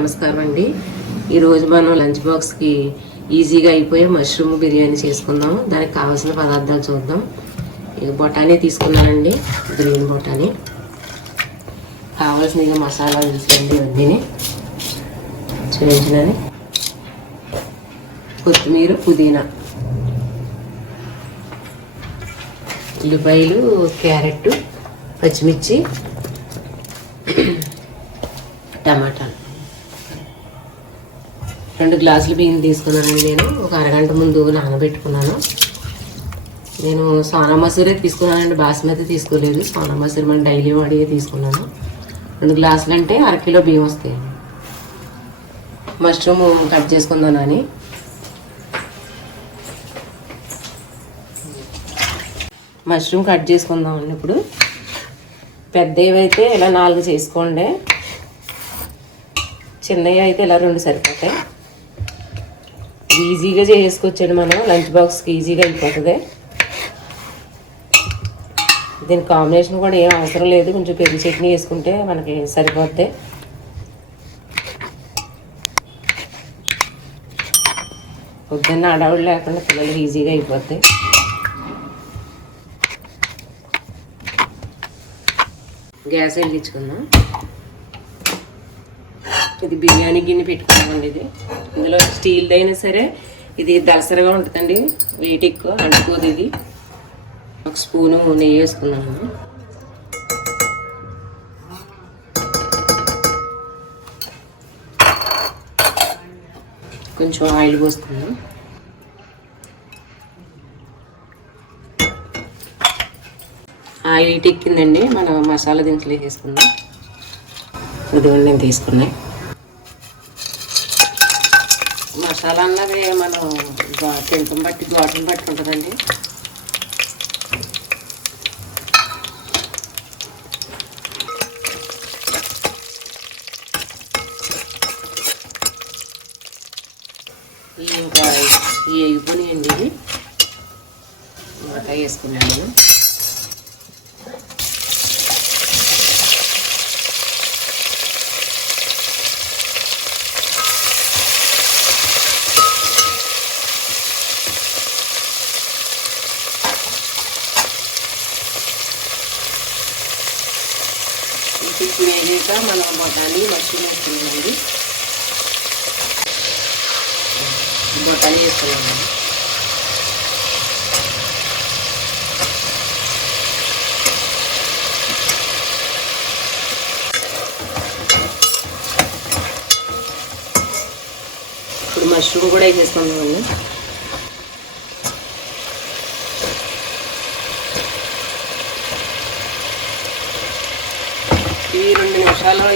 నమస్కారం అండి. ఈరోజు మనం లంచ్ బాక్స్కి ఈజీగా అయిపోయే మష్రూమ్ బిర్యానీ చేసుకుందాం. దానికి కావాల్సిన పదార్థాలు చూద్దాం. ఇక బొటానీ తీసుకున్నానండి. గ్రీన్ బొటానీ కావాల్సిన మసాలా తీసుకోండి అన్నీ చూపించినది కొత్తిమీర పుదీనా. ఉల్లిపాయలు క్యారెట్ పచ్చిమిర్చి. రెండు గ్లాసులు బియ్యం తీసుకున్నానండి నేను. ఒక అరగంట ముందు నానబెట్టుకున్నాను. నేను సోనా మసూరే తీసుకున్నానండి బాస్మతి తీసుకోలేదు. సోనా మసూరి మన డైలీ వాడియే తీసుకున్నాను. రెండు గ్లాసులు అంటే అరకిలో బియ్యం వస్తాయి మష్రూమ్ కట్ చేసుకుందానని మష్రూమ్ కట్ చేసుకుందామండి ఇప్పుడు. పెద్దవి అయితే ఇలా నాలుగు చేసుకోండి. చిన్నవి అయితే ఇలా రెండు సరిపోతాయి. ఈజీగా చేసుకోవచ్చండి మనం. లంచ్ బాక్స్కి ఈజీగా అయిపోతుంది. దీని కాంబినేషన్ కూడా ఏం అవసరం లేదు. కొంచెం పెరుగు చట్నీ వేసుకుంటే మనకి సరిపోద్ది. పొద్దున్న అడవులు లేకుండా పిల్లలు ఈజీగా అయిపోద్ది. గ్యాస్ వెళ్ళించుకుందాం ఇది బిర్యానీ గిన్నె పెట్టుకున్నామండి ఇది. ఇందులో స్టీల్ది అయినా సరే ఇది దలసరగా ఉంటుందండి. వెయిట్ ఎక్కువ అంటుకోదు ఇది. ఒక స్పూను నెయ్యి వేసుకున్నాము కొంచెం ఆయిల్ పోసుకుందాం. ఆయిల్ ఇటు ఎక్కిందండి. మనం మసాలా దినుసులు వేసుకుందాం. ఇదిగోండి నేను తీసుకున్నాయి మసాలా అన్నది మనం ఘా- తింటం బట్టి ఘాటును బట్టి ఉంటుందండి. ఈ ఇంకా ఈ ఎగిపోయినాయండి ఇవి ఇంకా వేసుకున్నాను. ఇప్పుడు మనం బొటానీ మష్రూమ్ వేసుకున్నామండి బొటానీ వేసుకున్నామండి ఇప్పుడు మష్రూమ్ కూడా వేసేసుకుందామండి.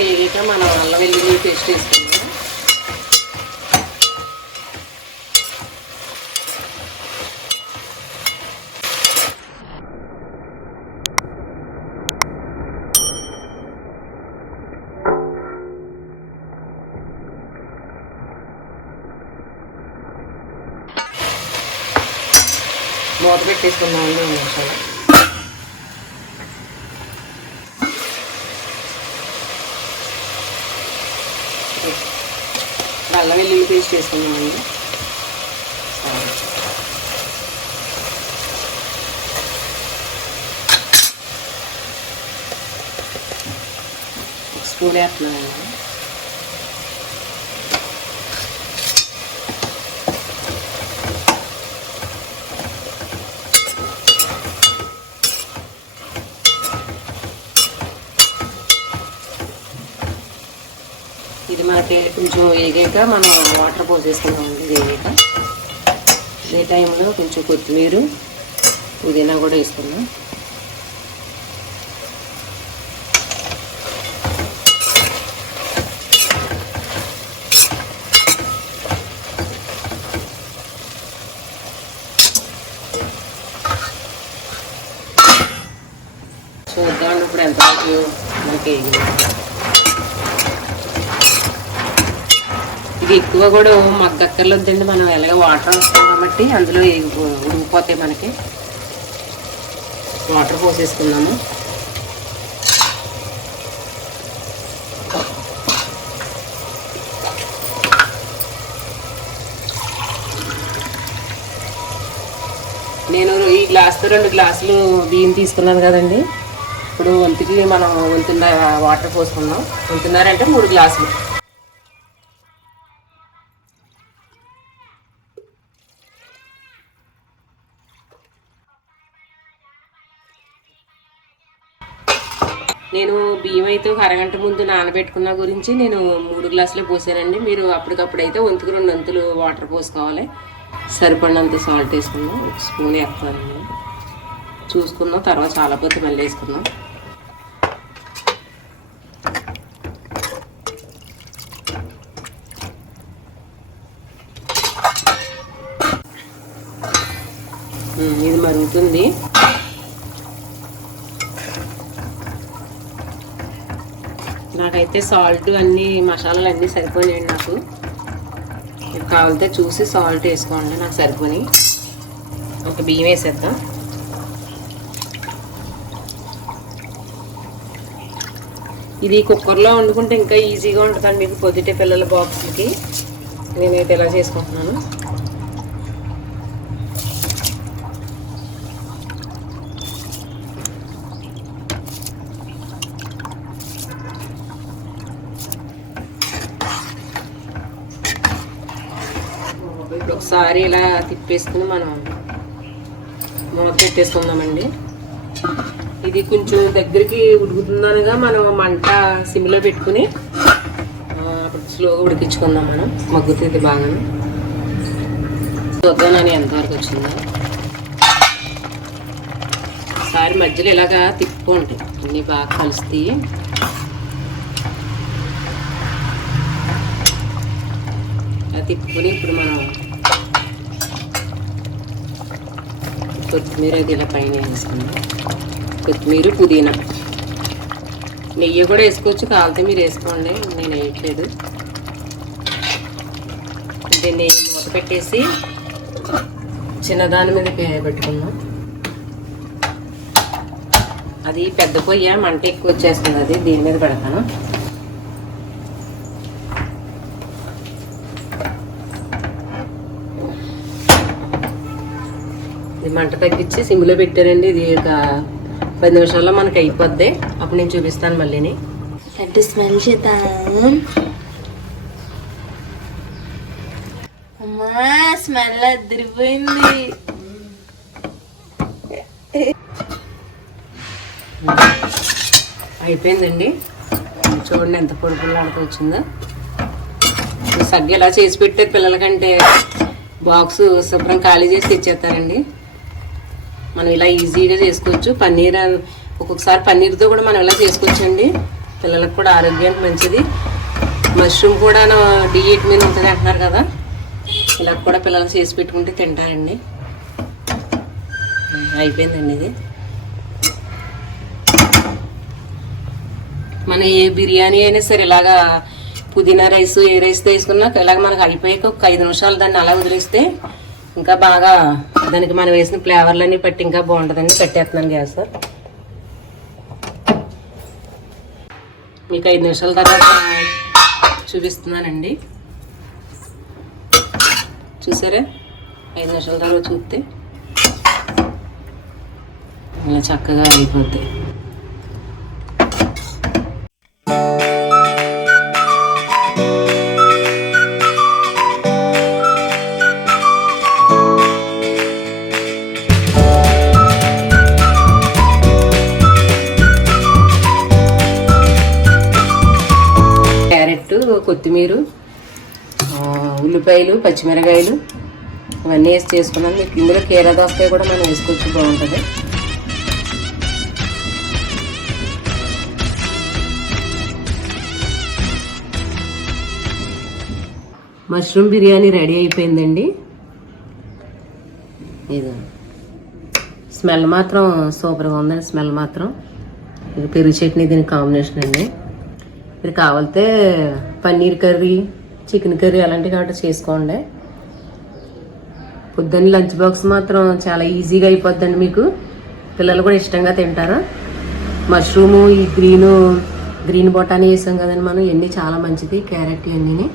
ఇవి రెండు మనం అల్లం వెల్లుల్లి పేస్ట్ వేసుకుందాం. మూత పెట్టేసుకుందామండి రెండు నిమిషాలు అల్లం వెల్లుల్లి పేస్ట్ వేసుకున్నామండి స్పూన్ వేస్తున్నామండి ఇది మనకి కొంచెం వేగాక మనం వాటర్ పోసేసుకున్నామండి వేగాక. అదే టైంలో కొంచెం కొత్తిమీర పుదీనా కూడా వేసుకున్నాం చూద్దాం ఇప్పుడు ఎంత మనకి వేగింది. ఇది ఎక్కువ కూడా మగ్గక్కర్లొద్దండి మనం ఎలాగ వాటర్ వస్తాం కాబట్టి అందులో ఉడికిపోతాయి మనకి. వాటర్ పోసేసుకున్నాము నేను ఈ గ్లాస్తో రెండు గ్లాసులు బియ్యం తీసుకున్నాను కదండి. ఇప్పుడు వంతుకి మనం వంతున్నర వాటర్ పోసుకుందాం. వంతున్నర అంటే మూడు గ్లాసులు నేను బియ్యం అయితే ఒక అరగంట ముందు నానబెట్టుకున్న గురించి నేను మూడు గ్లాసులు పోసానండి. మీరు అప్పటికప్పుడు అయితే వంతుకు రెండు వంతులు వాటర్ పోసుకోవాలి. సరిపడినంత సాల్ట్ వేసుకుందాం. ఒక స్పూన్ వేస్తాను చూసుకుందాం. తర్వాత చాలా పోతే మళ్ళీ వేసుకుందాం. ఇది మరుగుతుంది. నాకైతే సాల్ట్ అన్ని మసాలాలు అన్నీ సరిపోయాయండి నాకు. మీరు కావాలితే చూసి సాల్ట్ వేసుకోండి నాకు సరిపోయి ఒక బియ్యం వేసేద్దాం. ఇది కుక్కర్లో వండుకుంటే ఇంకా ఈజీగా ఉంటుందండి మీకు పొద్దుటే పిల్లల బాక్స్కి నేనైతే ఇలా చేసుకుంటున్నాను. ఒకసారి ఇలా తిప్పేసుకుని మనం మూత పెట్టేసుకుందామండి. ఇది కొంచెం దగ్గరికి ఉడుకుతుందనగా మనం మంట సిమ్లో పెట్టుకుని అప్పుడు స్లోగా ఉడికించుకుందాం మనం. మగ్గుతుంది బాగా చూద్దామని ఎంతవరకు వచ్చిందో. ఒకసారి మధ్యలో ఇలాగా తిప్పుకోండి. అన్నీ బాగా కలుస్తాయి తిప్పుకొని ఇప్పుడు మనం కొత్తిమీర అది ఇలా పైన వేసుకుందాం కొత్తిమీర పుదీనా. నెయ్యి కూడా వేసుకోవచ్చు కావాలితే మీరు వేసుకోండి నేను వేయట్లేదు. దీన్ని మూత పెట్టేసి చిన్నదాని మీద పెట్టుకున్నాం అది పెద్ద పొయ్య మంట ఎక్కువ వచ్చేస్తుంది అది దీని మీద పెడతాను. మంట తగ్గించి సిమ్లో పెట్టారండి. ఇది ఒక పది నిమిషాల్లో మనకి అయిపోద్ది. అప్పుడు నేను చూపిస్తాను మళ్ళీని. అంటే స్మెల్ చేద్దాం. అమ్మా స్మెల్ అదిరిపోయింది. అయిపోయిందండి. చూడండి ఎంత పొడి పొడిలాడుతూ వచ్చిందో. సగ్గు ఎలా చేసి పెట్టారు పిల్లలకంటే? బాక్స్ శుభ్రం ఖాళీ చేసి తెచ్చేస్తారండి. మనం ఇలా ఈజీగా చేసుకోవచ్చు. పన్నీర్ ఒక్కొక్కసారి పన్నీర్తో కూడా మనం ఇలా చేసుకోవచ్చండి. పిల్లలకు కూడా ఆరోగ్యానికి మంచిది. మష్రూమ్ కూడా డిఎట్ మీద ఉంటుంది అంటున్నారు కదా. ఇలా కూడా పిల్లలు చేసి పెట్టుకుంటే తింటారండి. అయిపోయిందండి ఇది. మన ఏ బిర్యానీ అయినా సరే ఇలాగా పుదీనా రైస్ ఏ రైస్ తీసుకున్నా ఇలాగ మనకు అయిపోయాక ఒక ఐదు నిమిషాలు దాన్ని అలా వదిలేస్తే ఇంకా బాగా దానికి మనం వేసిన ఫ్లేవర్లన్నీ పెట్టి ఇంకా బాగుంటుందండి పెట్టేస్తున్నాను గ్యాస్. మీకు ఐదు నిమిషాల తర్వాత చూపిస్తున్నానండి. చూసారా? ఐదు నిమిషాల తర్వాత చూస్తే. ఇలా చక్కగా అయిపోద్ది. కొత్తిమీర ఉల్లిపాయలు పచ్చిమిరకాయలు ఇవన్నీ వేసి చేసుకున్నాను మీకు ఇందులో కీర దోసకాయ కూడా మనం వేసుకోవచ్చు బాగుంటుంది. మష్రూమ్ బిర్యానీ రెడీ అయిపోయిందండి. ఇది. స్మెల్ మాత్రం సూపర్గా ఉందండి స్మెల్ మాత్రం. ఇది పెరుగు చట్నీ దీనికి కాంబినేషన్ అండి. మీరు కావాలితే పన్నీర్ కర్రీ చికెన్ కర్రీ అలాంటివి కాబట్టి చేసుకోండి. పొద్దున్న లంచ్ బాక్స్ మాత్రం చాలా ఈజీగా అయిపోద్దండి మీకు. పిల్లలు కూడా ఇష్టంగా తింటారు? మష్రూము ఈ గ్రీను గ్రీన్ బొటానీ వేసాం కదండి మనం. ఇవన్నీ చాలా మంచిది క్యారెట్ ఇవన్నీ